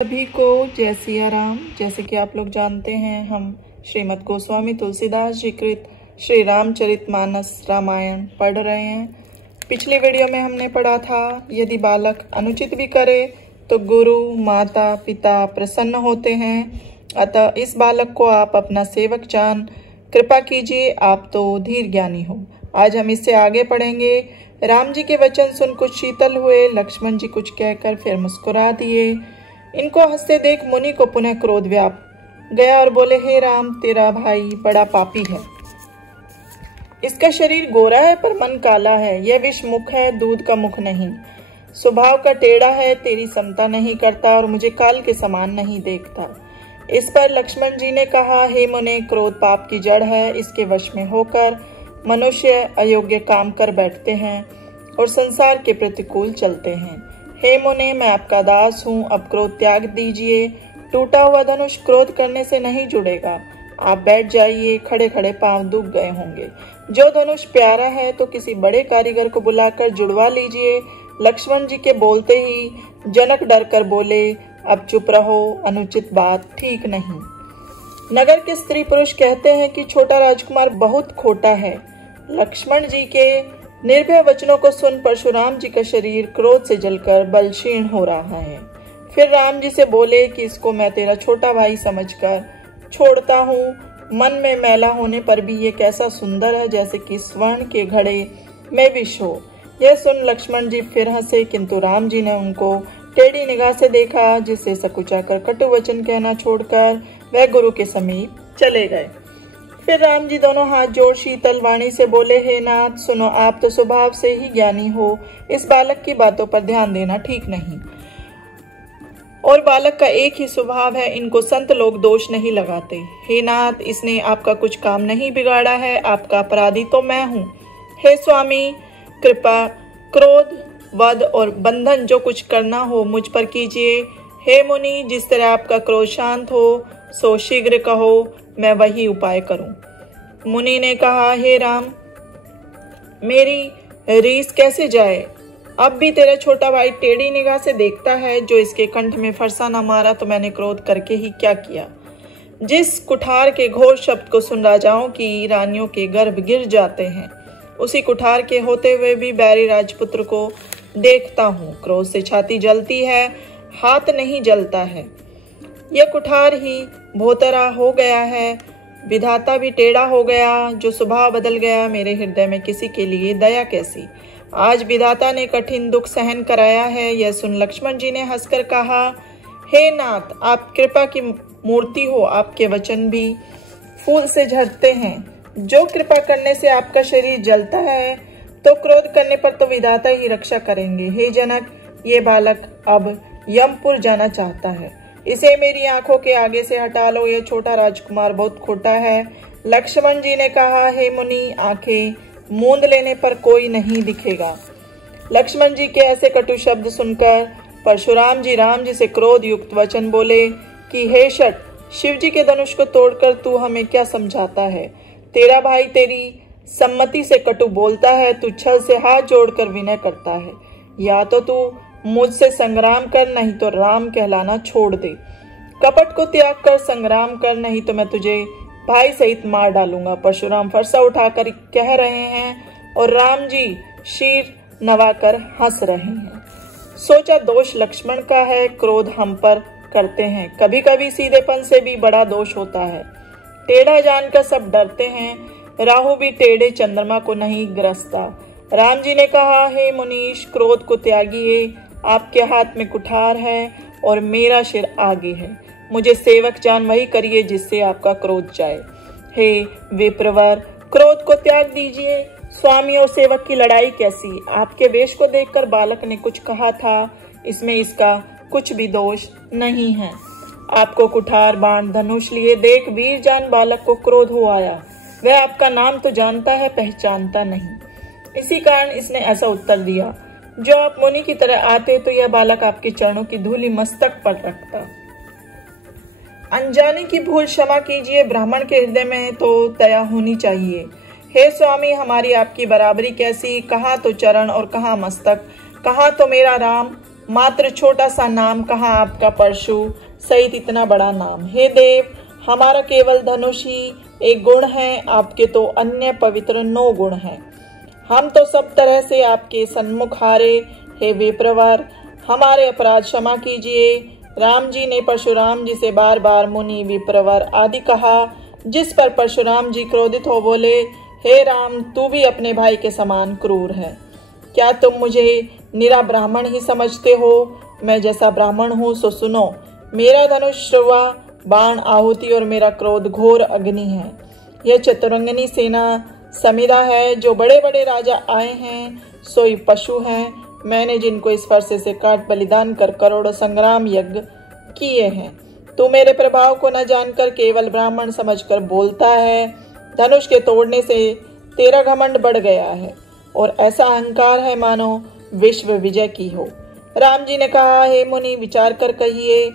सभी को जय सिया राम। जैसे कि आप लोग जानते हैं, हम श्रीमद् गोस्वामी तुलसीदास जी कृत श्री रामचरितमानस रामायण पढ़ रहे हैं। पिछले वीडियो में हमने पढ़ा था, यदि बालक अनुचित भी करे तो गुरु माता पिता प्रसन्न होते हैं। अतः इस बालक को आप अपना सेवक जान कृपा कीजिए, आप तो धीर ज्ञानी हो। आज हम इससे आगे पढ़ेंगे। राम जी के वचन सुन कुछ शीतल हुए। लक्ष्मण जी कुछ कहकर फिर मुस्कुरा दिए। इनको हंसते देख मुनि को पुनः क्रोध व्याप गया और बोले, हे राम, तेरा भाई बड़ा पापी है। इसका शरीर गोरा है पर मन काला है। यह विष मुख है, दूध का मुख नहीं। स्वभाव का टेढ़ा है, तेरी समता नहीं करता और मुझे काल के समान नहीं देखता। इस पर लक्ष्मण जी ने कहा, हे मुने, क्रोध पाप की जड़ है। इसके वश में होकर मनुष्य अयोग्य काम कर बैठते हैं और संसार के प्रतिकूल चलते हैं। हे मुने, मैं आपका दास हूँ, अब क्रोध त्याग दीजिए। टूटा हुआ धनुष क्रोध करने से नहीं जुड़ेगा। आप बैठ जाइए, खड़े खड़े पांव दुख गए होंगे। जो धनुष प्यारा है तो किसी बड़े कारीगर को बुलाकर जुड़वा लीजिए। लक्ष्मण जी के बोलते ही जनक डर कर बोले, अब चुप रहो, अनुचित बात ठीक नहीं। नगर के स्त्री पुरुष कहते हैं कि छोटा राजकुमार बहुत खोटा है। लक्ष्मण जी के निर्भय वचनों को सुन परशुराम जी का शरीर क्रोध से जलकर बलक्षीण हो रहा है। फिर राम जी से बोले कि इसको मैं तेरा छोटा भाई समझकर छोड़ता हूँ। मन में मैला होने पर भी ये कैसा सुंदर है, जैसे कि स्वर्ण के घड़े में विष हो। यह सुन लक्ष्मण जी फिर हंसे, किंतु राम जी ने उनको टेढ़ी निगाह से देखा, जिससे सकुचाकर कटु वचन कहना छोड़कर वह गुरु के समीप चले गए। फिर राम जी दोनों हाथ जोड़ शीतल वाणी से बोले, हे नाथ, सुनो, आप तो स्वभाव से ही ज्ञानी हो। इस बालक की बातों पर ध्यान देना ठीक नहीं। और बालक का एक ही स्वभाव है, इनको संत लोग दोष नहीं लगाते। हे नाथ, इसने आपका कुछ काम नहीं बिगाड़ा है, आपका अपराधी तो मैं हूँ। हे स्वामी, कृपा, क्रोध, वध और बंधन जो कुछ करना हो मुझ पर कीजिए। हे मुनि, जिस तरह आपका क्रोध शांत हो सो शीघ्र कहो, मैं वही उपाय करूं। मुनि ने कहा, हे राम, मेरी रीस कैसे जाए। अब भी तेरा छोटा भाई टेढ़ी निगाह से देखता है। जो इसके कंठ में फरसा न मारा तो मैंने क्रोध करके ही क्या किया। जिस कुठार के घोर शब्द को सुन राजाओं की रानियों के गर्भ गिर जाते हैं, उसी कुठार के होते हुए भी बैरी राजपुत्र को देखता हूँ। क्रोध से छाती जलती है, हाथ नहीं जलता है। यह कुठार ही भोतरा हो गया है, विधाता भी टेढ़ा हो गया, जो स्वभाव बदल गया। मेरे हृदय में किसी के लिए दया कैसी। आज विधाता ने कठिन दुख सहन कराया है। यह सुन लक्ष्मण जी ने हंसकर कहा, हे नाथ, आप कृपा की मूर्ति हो, आपके वचन भी फूल से झरते हैं। जो कृपा करने से आपका शरीर जलता है तो क्रोध करने पर तो विधाता ही रक्षा करेंगे। हे जनक, ये बालक अब यमपुर जाना चाहता है, इसे मेरी आंखों के आगे से हटा लो। यह छोटा राजकुमार बहुत खोटा है। लक्ष्मण जी ने कहा, हे मुनि, आंखें मूंद लेने पर कोई नहीं दिखेगा। लक्ष्मण जी के ऐसे कटु शब्द सुनकर परशुराम जी राम जी से क्रोध युक्त वचन बोले कि हे शठ, शिव जी के धनुष को तोड़कर तू हमें क्या समझाता है। तेरा भाई तेरी सम्मति से कटु बोलता है, तू छल से हाथ जोड़कर विनय करता है। या तो तू मुझसे संग्राम कर, नहीं तो राम कहलाना छोड़ दे। कपट को त्याग कर संग्राम कर, नहीं तो मैं तुझे भाई सहित मार डालूंगा। परशुराम फरसा उठाकर कह रहे हैं और राम जी शीर नवाकर हंस रहे हैं। सोचा, दोष लक्ष्मण का है, क्रोध हम पर करते हैं। कभी कभी सीधेपन से भी बड़ा दोष होता है। टेढ़ा जानकर सब डरते हैं, राहु भी टेढ़े चंद्रमा को नहीं ग्रसता। राम जी ने कहा, हे मुनीश, क्रोध को त्यागिए। आपके हाथ में कुठार है और मेरा सिर आगे है। मुझे सेवक जान वही करिए जिससे आपका क्रोध जाए। हे विप्रवर, क्रोध को त्याग दीजिए। स्वामी और सेवक की लड़ाई कैसी। आपके वेश को देखकर बालक ने कुछ कहा था, इसमें इसका कुछ भी दोष नहीं है। आपको कुठार बाण धनुष लिए देख वीर जान बालक को क्रोध हो आया। वह आपका नाम तो जानता है, पहचानता नहीं। इसी कारण इसने ऐसा उत्तर दिया। जो आप मुनि की तरह आते तो यह बालक आपके चरणों की धूलि मस्तक पर रखता। अनजाने की भूल क्षमा कीजिए। ब्राह्मण के हृदय में तो दया होनी चाहिए। हे स्वामी, हमारी आपकी बराबरी कैसी। कहाँ तो चरण और कहाँ मस्तक, कहाँ तो मेरा राम, मात्र छोटा सा नाम कहाँ आपका परशु सहित इतना बड़ा नाम। हे देव, हमारा केवल धनुष ही एक गुण है, आपके तो अन्य पवित्र 9 गुण हैं। हम तो सब तरह से आपके सन्मुख हारे। हे विप्रवर, हमारे अपराध क्षमा कीजिए। राम जी ने परशुराम जी से बार बार मुनि, विप्रवर आदि कहा, जिस पर परशुराम जी क्रोधित हो बोले, हे राम, तू भी अपने भाई के समान क्रूर है। क्या तुम मुझे निरा ब्राह्मण ही समझते हो? मैं जैसा ब्राह्मण हूँ सो सुनो। मेरा धनुष श्रवा बाण आहुति और मेरा क्रोध घोर अग्नि है। यह चतुरंगनी सेना समिधा है। जो बड़े बड़े राजा आए हैं सोई पशु हैं। मैंने जिनको इस फरसे से काट बलिदान कर करोड़ों संग्राम यज्ञ किए हैं। तू मेरे प्रभाव को न जानकर केवल ब्राह्मण समझकर बोलता है। धनुष के तोड़ने से तेरा घमंड बढ़ गया है और ऐसा अहंकार है मानो विश्व विजय की हो। राम जी ने कहा, हे मुनि, विचार कर कहिए।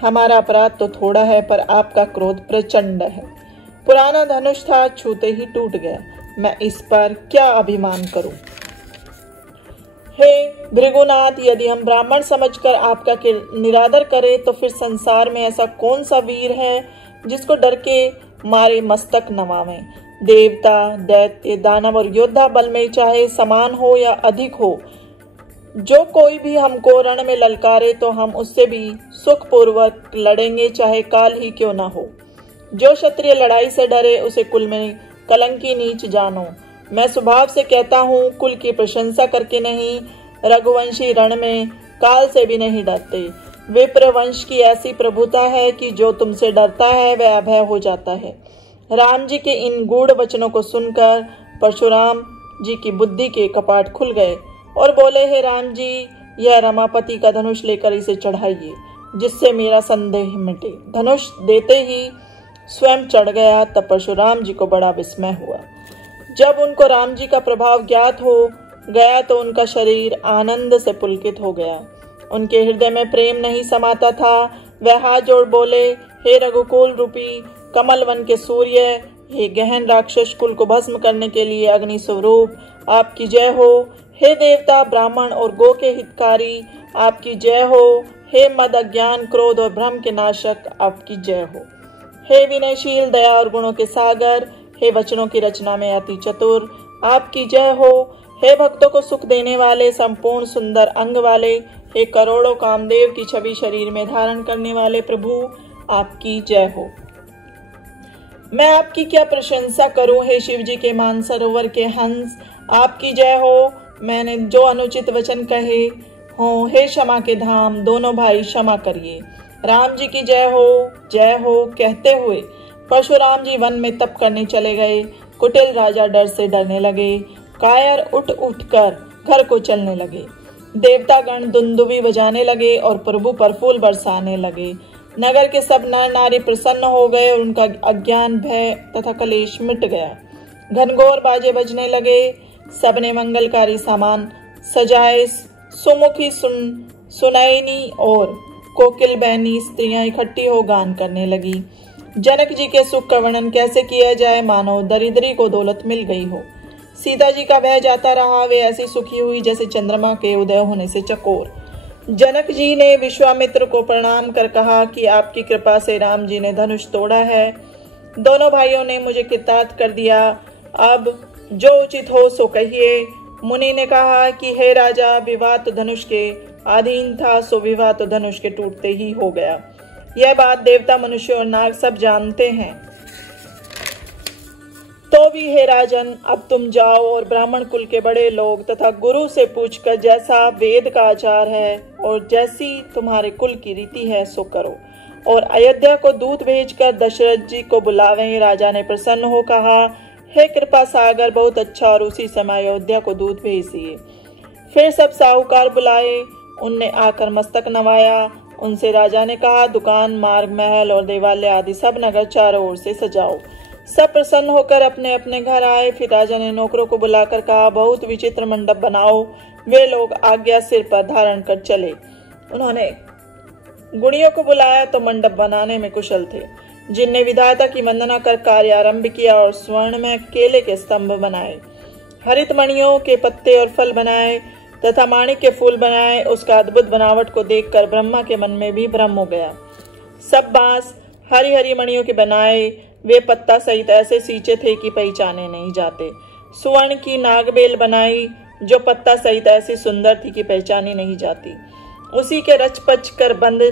हमारा अपराध तो थोड़ा है पर आपका क्रोध प्रचंड है। पुराना धनुष था, छूते ही टूट गया। मैं इस पर क्या अभिमान करूं? हे भृगुनाथ, यदि हम ब्राह्मण समझकर आपका निरादर करें तो फिर संसार में ऐसा कौन सा वीर है जिसको डर के मारे मस्तक नवावें। देवता, दैत्य, दानव और योद्धा बल में चाहे समान हो या अधिक हो, जो कोई भी हमको रण में ललकारे तो हम उससे भी सुखपूर्वक लड़ेंगे, चाहे काल ही क्यों ना हो। जो क्षत्रिय लड़ाई से डरे उसे कुल में कलंकी नीच जानो। मैं स्वभाव से कहता हूँ, कुल की प्रशंसा करके नहीं। रघुवंशी रण में काल से भी नहीं डरते। विप्र वंश की ऐसी प्रभुता है कि जो तुमसे डरता है वह अभय हो जाता है। राम जी के इन गूढ़ वचनों को सुनकर परशुराम जी की बुद्धि के कपाट खुल गए और बोले, हे राम जी, यह रमापति का धनुष लेकर इसे चढ़ाइए, जिससे मेरा संदेह मिटे। धनुष देते ही स्वयं चढ़ गया। तब परशुराम जी को बड़ा विस्मय हुआ। जब उनको राम जी का प्रभाव ज्ञात हो गया तो उनका शरीर आनंद से पुलकित हो गया। उनके हृदय में प्रेम नहीं समाता था। वह हाथ जोड़ बोले, हे रघुकुल रूपी कमल वन के सूर्य, हे गहन राक्षस कुल को भस्म करने के लिए अग्नि स्वरूप, आपकी जय हो। हे देवता, ब्राह्मण और गो के हितकारी, आपकी जय हो। हे मद, अज्ञान, क्रोध और भ्रम के नाशक, आपकी जय हो। हे विनयशील, दया और गुणों के सागर, हे वचनों की रचना में अति चतुर, आपकी जय हो। हे भक्तों को सुख देने वाले, संपूर्ण सुंदर अंग वाले, हे करोड़ों कामदेव की छवि शरीर में धारण करने वाले प्रभु, आपकी जय हो। मैं आपकी क्या प्रशंसा करूं, हे शिव जी के मानसरोवर के हंस, आपकी जय हो। मैंने जो अनुचित वचन कहे हो, हे क्षमा के धाम, दोनों भाई क्षमा करिए। राम जी की जय हो कहते हुए परशुराम जी वन में तप करने चले गए। कुटिल राजा डर से डरने लगे। कायर उठ कर घर को चलने लगे। देवतागण दुंदुभी बजाने लगे और प्रभु पर फूल बरसाने लगे। नगर के सब नर नारी प्रसन्न हो गए और उनका अज्ञान, भय तथा कलेश मिट गया। घनघोर बाजे बजने लगे। सबने मंगलकारी सामान सजाए। सुमुखी सुनैनी और कोकिल बहनी स्त्रियां इकट्ठी हो गान करने लगी। जनक जी के सुख का वर्णन कैसे किया जाए, मानो दरिद्री को दौलत मिल गई हो। सीता जी का भय जाता रहा। वे ऐसी सुखी हुई जैसे चंद्रमा के उदय होने से चकोर। जनक जी ने विश्वामित्र को प्रणाम कर कहा कि आपकी कृपा से राम जी ने धनुष तोड़ा है। दोनों भाइयों ने मुझे कृतार्थ कर दिया। अब जो उचित हो सो कहिए। मुनि ने कहा कि हे राजा, विवाह तो धनुष के अधीन था, सो विवाह तो धनुष के टूटते ही हो गया। यह बात देवता, मनुष्य और नाग सब जानते हैं। तो भी हे राजन, अब तुम जाओ और ब्राह्मण कुल के बड़े लोग तथा गुरु से पूछकर जैसा वेद का आचार है और जैसी तुम्हारे कुल की रीति है सो करो, और अयोध्या को दूत भेजकर दशरथ जी को बुलावें। राजा ने प्रसन्न हो कहा, हे कृपा सागर, बहुत अच्छा, और उसी समय अयोध्या को दूत भेज दिए। फिर सब साहूकार बुलाए। उनने आकर मस्तक नवाया। उनसे राजा ने कहा, दुकान, मार्ग, महल और देवालय आदि सब नगर चारों ओर से सजाओ। सब प्रसन्न होकर अपने अपने घर आए। फिर राजा ने नौकरों को बुलाकर कहा, बहुत विचित्र मंडप बनाओ। वे लोग आज्ञा सिर पर धारण कर चले। उन्होंने गुणियों को बुलाया तो मंडप बनाने में कुशल थे, जिनने विधाता की वंदना कर कार्य आरंभ किया और स्वर्ण में केले के स्तंभ बनाए, हरित मणियों के पत्ते और फल बनाए, तथा माणिक के फूल बनाए। उसका अद्भुत बनावट को देखकर ब्रह्मा के मन में भी भ्रम हो गया। सब बांस हरी हरी मणियों के बनाए वे पत्ता सहित ऐसे सींचे थे कि पहचाने नहीं जाते। सुवर्ण की नागबेल बनाई जो पत्ता सहित ऐसी सुंदर थी कि पहचानी नहीं जाती। उसी के रच पच कर बंद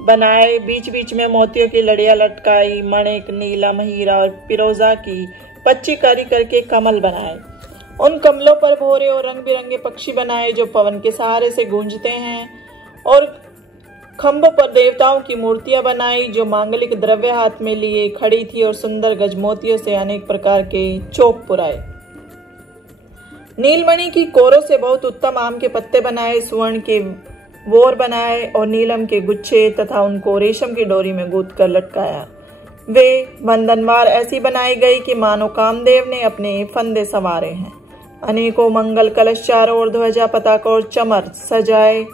बनाए, बीच बीच में मोतियों की लड़ियां लटकाई, मणिक, नीलम, हीरा और पिरोजा की पच्चीकारी करके कमल बनाए। उन कमलों पर भौरे और रंग बिरंगे पक्षी बनाए जो पवन के सहारे से गूंजते हैं, और खंभों पर देवताओं की मूर्तियां बनाई जो मांगलिक द्रव्य हाथ में लिए खड़ी थी, और सुंदर गजमोतियों से अनेक प्रकार के चौक पुराए। नीलमणि की कोरों से बहुत उत्तम आम के पत्ते बनाए, सुवर्ण के वोर बनाए और नीलम के गुच्छे तथा उनको रेशम की डोरी में गूंथ कर लटकाया। वे बंधनवार ऐसी बनाई गई कि मानो कामदेव ने अपने फंदे संवारे हैं। अनेकों मंगल कलश चारों ओर ध्वजा पताका और चमर सजाए,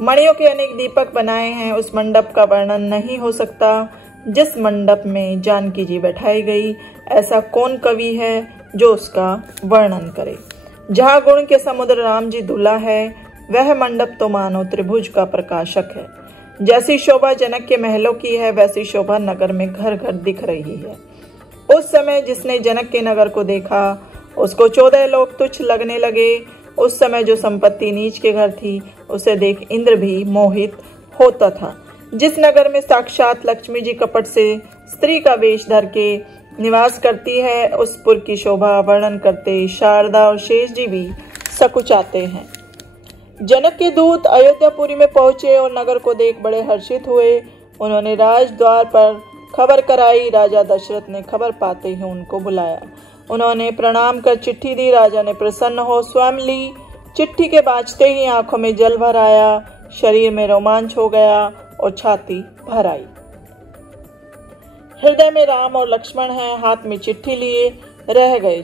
मणियों के अनेक दीपक बनाए हैं। उस मंडप का वर्णन नहीं हो सकता जिस मंडप में जानकी जी बैठाई गई। ऐसा कौन कवि है जो उसका वर्णन करे। जहाँ गुण के समुद्र राम जी धुला है, वह मंडप तो मानो त्रिभुज का प्रकाशक है। जैसी शोभा जनक के महलों की है, वैसी शोभा नगर में घर घर दिख रही है। उस समय जिसने जनक के नगर को देखा, उसको 14 लोग तुच्छ लगने लगे। उस समय जो संपत्ति नीच के घर थी, उसे देख इंद्र भी मोहित होता था। जिस नगर में साक्षात लक्ष्मी जी कपट से स्त्री का वेश धर के निवास करती है, उस पुर की शोभा वर्णन करते शारदा और शेष जी भी सकुचाते हैं। जनक के दूत अयोध्यापुरी में पहुंचे और नगर को देख बड़े हर्षित हुए। उन्होंने राजद्वार पर खबर कराई। राजा दशरथ ने खबर पाते ही उनको बुलाया। उन्होंने प्रणाम कर चिट्ठी दी। राजा ने प्रसन्न हो स्वयं ली। चिट्ठी के बाँचते ही आंखों में जल भर आया, शरीर में रोमांच हो गया और छाती भर आई। हृदय में राम और लक्ष्मण हैं, हाथ में चिट्ठी लिए रह गए।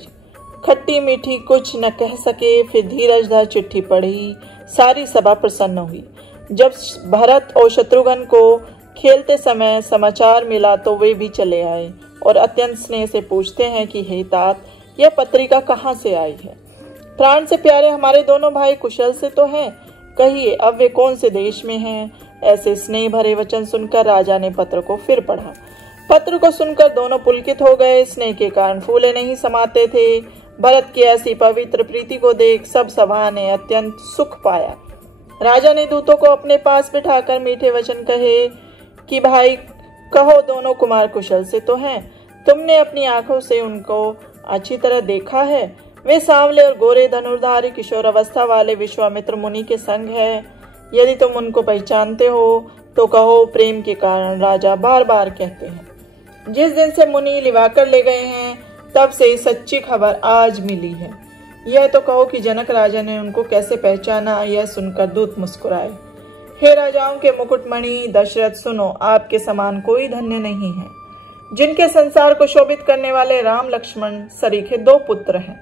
खट्टी मीठी कुछ न कह सके, फिर धीरज धर चिट्ठी पढ़ी। सारी सभा प्रसन्न हुई। जब भरत और शत्रुघ्न को खेलते समय समाचार मिला तो वे भी चले आए और अत्यंत स्नेह से पूछते हैं कि हे तात, यह पत्रिका कहाँ से आई है। प्राण से प्यारे हमारे दोनों भाई कुशल से तो हैं, कहिए अब वे कौन से देश में हैं। ऐसे स्नेह भरे वचन सुनकर राजा ने पत्र को फिर पढ़ा। पत्र को सुनकर दोनों पुलकित हो गए। स्नेह के कारण फूले नहीं समाते थे। भरत की ऐसी पवित्र प्रीति को देख सब सभा ने अत्यंत सुख पाया। राजा ने दूतों को अपने पास बिठाकर मीठे वचन कहे कि भाई कहो, दोनों कुमार कुशल से तो हैं। तुमने अपनी आंखों से उनको अच्छी तरह देखा है। वे सांवले और गोरे धनुर्धारी किशोर अवस्था वाले विश्वामित्र मुनि के संग है। यदि तुम उनको पहचानते हो तो कहो। प्रेम के कारण राजा बार बार कहते हैं। जिस दिन से मुनि लिवाकर ले गए हैं, तब से सच्ची खबर आज मिली है। यह तो कहो कि जनक राजा ने उनको कैसे पहचाना। यह सुनकर दूत मुस्कुराए। हे राजाओं के मुकुटमणि दशरथ, सुनो, आपके समान कोई धन्य नहीं है। जिनके संसार को शोभित करने वाले राम लक्ष्मण सरीखे 2 पुत्र हैं।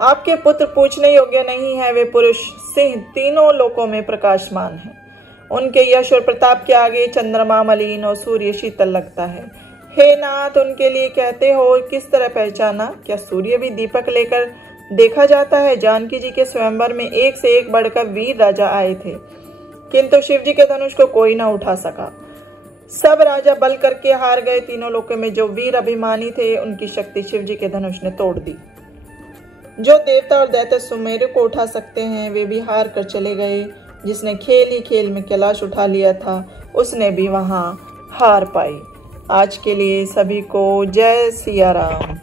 आपके पुत्र पूछने योग्य नहीं है। वे पुरुष सिंह तीनों लोकों में प्रकाशमान हैं। उनके यश और प्रताप के आगे चंद्रमा मलिन और सूर्य शीतल लगता है। हे नाथ, उनके लिए कहते हो किस तरह पहचाना। क्या सूर्य भी दीपक लेकर देखा जाता है। जानकी जी के स्वयंवर में एक से एक बढ़कर वीर राजा आए थे, किंतु शिव जी के धनुष को कोई न उठा सका। सब राजा बल करके हार गए। तीनों लोकों में जो वीर अभिमानी थे, उनकी शक्ति शिव जी के धनुष ने तोड़ दी। जो देवता और दैत्य सुमेरु को उठा सकते हैं, वे भी हार कर चले गए। जिसने खेल ही खेल में कैलाश उठा लिया था, उसने भी वहां हार पाई। आज के लिए सभी को जय सिया राम।